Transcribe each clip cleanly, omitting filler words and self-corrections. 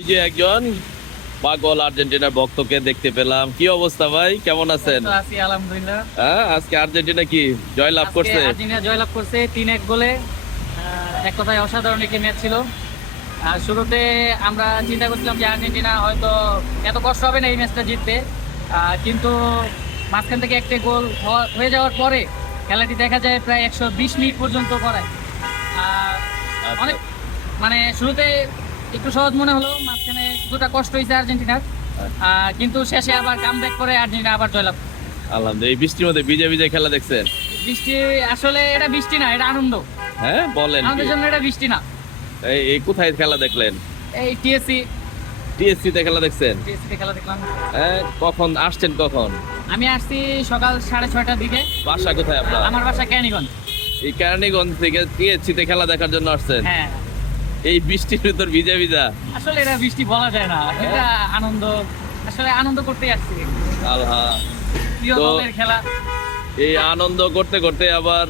এই যে একজন পাগল আর্জেন্টিনার ভক্তকে দেখতে পেলাম। কি অবস্থা ভাই, কেমন আছেন? তো আছি আলহামদুলিল্লাহ। হ্যাঁ, আজকে আর্জেন্টিনা কি জয়লাভ আজকে করছে? আর্জেন্টিনা জয়লাভ করছে 3-1 গোলে। এক কথায় অসাধারণ একটি ম্যাচ ছিল। আর শুরুতে আমরা চিন্তা করছিলাম যে আর্জেন্টিনা হয়তো এত কষ্ট হবে না এই ম্যাচটা জিততে, কিন্তু মাঝখান থেকে একটা গোল হয়ে যাওয়ার পরে খেলাটি দেখা যায় প্রায় 120 মিনিট পর্যন্ত করায়। আচ্ছা। অনেক মানে শুরুতে একটু সহজ মনে হলো, মাঝখানে কিছুটা কষ্ট হয়েছে আর্জেন্টিনার, কিন্তু শেষে আবার কামব্যাক করে আর্জেন্টিনা আবার জয়লাভ। আলহামদুলিল্লাহ। এই বৃষ্টির মধ্যে ভিজে ভিজে খেলা দেখছেন? বৃষ্টি আসলে এটা বৃষ্টি না, এটা আনন্দ। হ্যাঁ, বলেন কি? আমাদের জন্য এটা বৃষ্টি না। এই কোথায় খেলা দেখলেন? এই টিএসসি টিএসসি তে খেলা দেখছেন? তে খেলা দেখলাম। হ্যাঁ, কখন আসছেন? কখন? আমি আসছি সকাল 6:30টার দিকে। বাসা কোথায় আপনার? আমার বাসা ক্যানিগঞ্জ। এই কেরানীগঞ্জ থেকে টিএসসি তে খেলা দেখার জন্য আসছেন? হ্যাঁ, এই বৃষ্টির ভিতর ভিজা ভিজা? আসলে এটা বৃষ্টি বলা যায় না, এটা আনন্দ। আসলে আনন্দ করতেই আসছি, আল্লাহ। প্রিয় তো দলের খেলা। এই আনন্দ করতে করতে আবার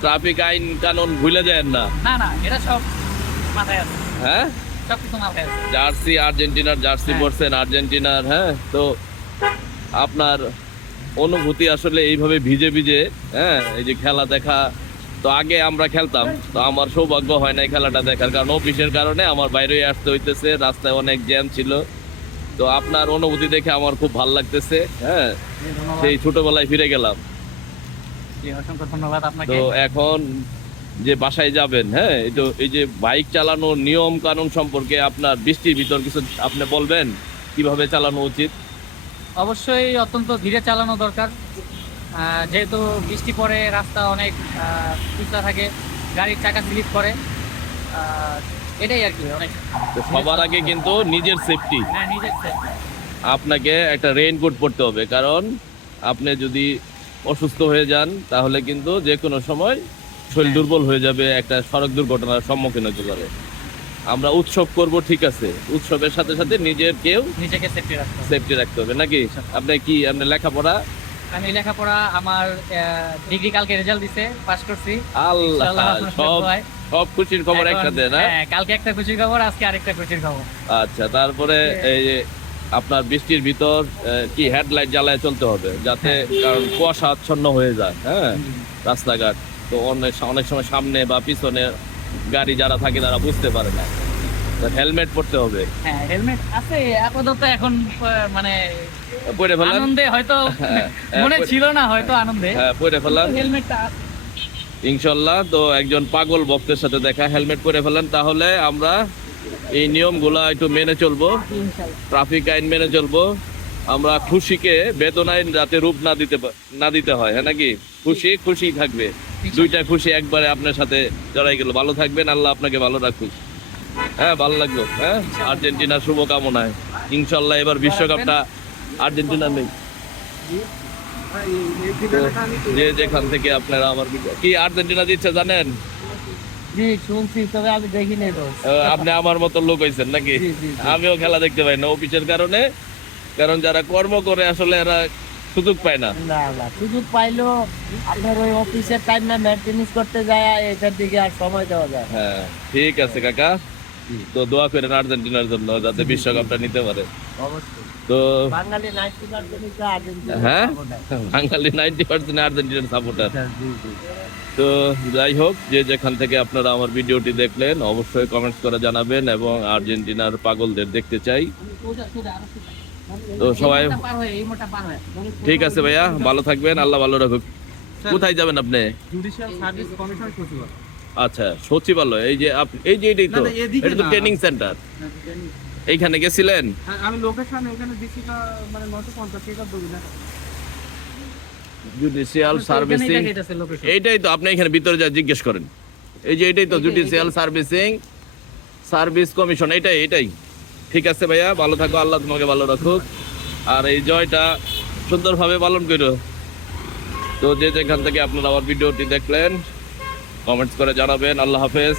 ট্রাফিক আইন কানুন ভুলে যায় না? না না, এটা সব মাথায় আছে, হ্যাঁ, সব কিছু মাথায় আছে। জার্সি, আর্জেন্টিনার জার্সি হ্যাঁ। পরছেন আর্জেন্টিনার। হ্যাঁ, তো আপনার অনুভূতি আসলে এইভাবে ভিজে ভিজে, হ্যাঁ, এই যে খেলা দেখা। তো আগে আমরা খেলতাম, তো আমার সৌভাগ্য হয় না এই খেলাটা দেখার, কারণ অফিসের কারণে আমার বাইরে আসতে হইতেছে, রাস্তায় অনেক জ্যাম ছিল। তো আপনার অনুভূতি দেখে আমার খুব ভালো লাগতেছে। হ্যাঁ, ধন্যবাদ। সেই ছোটবেলায় ফিরে গেলাম। জি, অসংখ্য ধন্যবাদ আপনাকে। তো এখন যে বাসায় যাবেন, হ্যাঁ, এই যে বাইক চালানোর নিয়ম কানুন সম্পর্কে আপনার বৃষ্টির ভিতর কিছু আপনি বলবেন, কিভাবে চালানো উচিত? অবশ্যই অত্যন্ত ধীরে চালানো দরকার, যেহেতু বৃষ্টি পড়ে, রাস্তা অনেক পিছলা থাকে, গাড়ির চাকা স্লিপ করে। এটাই আর কি অনেক। তো সবার আগে কিন্তু নিজের সেফটি। হ্যাঁ, নিজের safety। আপনাকে একটা রেইনকোট পরতে হবে, কারণ আপনি যদি অসুস্থ হয়ে যান তাহলে কিন্তু যে কোনো সময় শরীর দুর্বল হয়ে যাবে, একটা সড়ক দুর্ঘটনার সম্মুখীন হতে পারে। আমরা উৎসব করব, ঠিক আছে, উৎসবের সাথে সাথে নিজেকে সেফটি রাখতে হবে। সেফটি রাখতে হবে নাকি? আপনি লেখাপড়া? আমি লেখাপড়া, আমার ডিগ্রি কালকে রেজাল্ট দিছে, পাস করছি। আল্লাহ, ইনশাআল্লাহ আপনাদের সব দোয়ায়। সব খুশির খবর এখন, একসাথে না? হ্যাঁ, কালকে একটা খুশির খবর, আজকে আরেকটা খুশির খবর। আচ্ছা, তারপরে এই যে আপনার বৃষ্টির ভিতর কি হেডলাইট জ্বালায় চলতে হবে, যাতে, কারণ কুয়াশা আচ্ছন্ন হয়ে যায়, হ্যাঁ, রাস্তাঘাট। তো অনেক অনেক সময় সামনে বা পিছনে গাড়ি যারা থাকে তারা বুঝতে পারে না। হেলমেট পরতে হবে। হ্যাঁ, হেলমেট আছে আপাতত, এখন মানে পরে ফেলান। আনন্দে হয়তো হ্যাঁ, মনে পরে- ছিল না, হয়তো আনন্দে। হ্যাঁ, পরে ফেলান হেলমেটটা ইনশাল্লাহ। তো একজন পাগল ভক্তের সাথে দেখা, হেলমেট পরে ফেলেন, তাহলে আমরা এই নিয়মগুলা একটু মেনে চলবো, ইনশাআল্লাহ। ট্রাফিক আইন মেনে চলবো। আমরা খুশিকে বেদনায় যাতে রূপ না দিতে হয়, হ্যাঁ নাকি? খুশি খুশি থাকবে, দুইটা খুশি একবারে আপনার সাথে জড়াই গেল। ভালো থাকবেন, আল্লাহ আপনাকে ভালো রাখুক। হ্যাঁ, ভালো লাগলো। হ্যাঁ, আর্জেন্টিনার শুভকামনায়। ইনশাল্লাহ এবার বিশ্বকাপটা আর্জেন্টিনা নেই। তো যে যেখান থেকে আপনারা আমার কি আর্জেন্টিনা দিচ্ছে জানেন? জি, শুনছি, তবে আমি দেখিনি তো। আপনি আমার মতো লোক হয়েছেন নাকি? জি, জি, জি। আমিও খেলা দেখতে পাই না অফিসের কারণে, কারণ যারা কর্ম করে আসলে এরা সুযোগ পায় না। না না, সুযোগ পাইলেও আপনার ওই অফিসের টাইম না মেনটেনেন্স করতে যায়, এটার দিকে আর সময় দেওয়া যায় না। হ্যাঁ, ঠিক আছে কাকা। তো দোয়া করেন আর্জেন্টিনার জন্য, যাতে বিশ্বকাপটা নিতে পারে। অবশ্যই তো বাঙালি 90% আর্জেন্টিনা হ্যাঁ, supporter। বাঙালি 90% আর্জেন্টিনার সাপোর্টার। জি জি। তো যাই হোক, যে যেখান থেকে আপনারা আমার ভিডিওটি দেখলেন অবশ্যই কমেন্টস করে জানাবেন, এবং আর্জেন্টিনার পাগলদের দেখতে চাই। তো সবাই এই মোটা পার হয়। ঠিক আছে ভাইয়া, ভালো থাকবেন, আল্লাহ ভালো রাখুক। কোথায় যাবেন আপনি? জুডিশিয়াল সার্ভিস কমিশন সচিবালয়। আচ্ছা, সচিবালয়। এই যে এই যে এটাই তো, না, এদিকে এটা তো না। Training centre. এইখানে গেছিলেন? আমি লোকেশন এখানে দিছি, মানে 950 টাকা দূরে না। জুডিশিয়াল সার্ভিসিং, এইটাই তো। আপনি এখানে ভিতরে যা জিজ্ঞেস করেন, এই যে এটাই তো জুডিশিয়াল সার্ভিসিং সার্ভিস কমিশন, এটাই। ঠিক আছে ভাইয়া, ভালো থাকো, আল্লাহ তোমাকে ভালো রাখুক, আর এই জয়টা সুন্দরভাবে পালন করো। তো যে যেখান থেকে আপনারা আমার ভিডিওটি দেখলেন কমেন্টস করে জানাবেন। আল্লাহ হাফেজ।